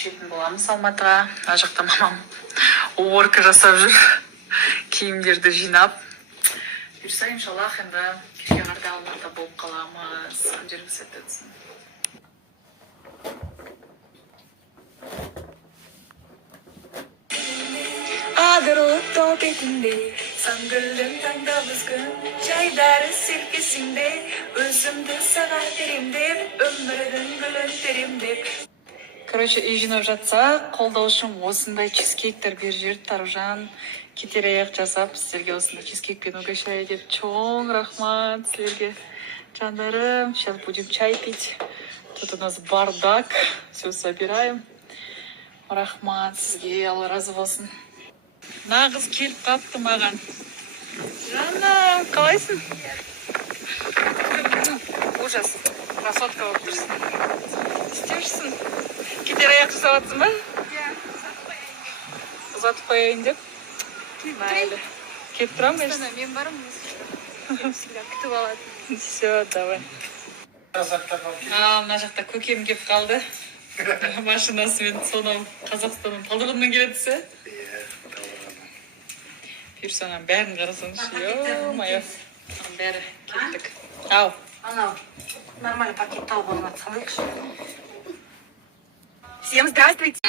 көшетін боламыз Алматыға. Ана жақта мамам уборка жасап жүр. Киімдерді жинап. Бұйырса, иншаллах, енді кешке қарда Алматыда болып қаламыз. Күндеріңіз сәтті өтсін. Адырлы тау бетінде саңгүлдің таңдабыз күн жайдары серкесінде өзімді саған берем деп өмірдің гүлін терем деп. Короче, үй жинап жатса, қолдау үшін осындай чизкейктер беріп жіберді Аружан. Кетер-аяқ жасап, сіздерге осындай чизкейкпен угощаю деп. Чоң рахмат сіздерге. Жандарым, сейчас будем чай пить. Тут у нас бардак. Все собираем. Рахмат сізге, Алла разы болсын. Нағыз келіп қапты маған. Жанна, қалайсың? Ужас. Красотка болып тұрсың. Істеушісің. Кетер-аяқ жасап жатсың ба? Иә, Ұзатып қояйын деп. Мәлі. Келіп тұрамын мен? мен бармын. Всегда күтіп алады. Все, давай. Мына жақта көкем келіп қалды. Машинасымен сонау Қазақстанның Талдықорғаннан келеді. Персонам бәрін қарасаңызшы. Ё-моё. Бәрі кеттік. Ау. Анау, нормальный пакет тауып алып салайықшы. Всем здравствуйте.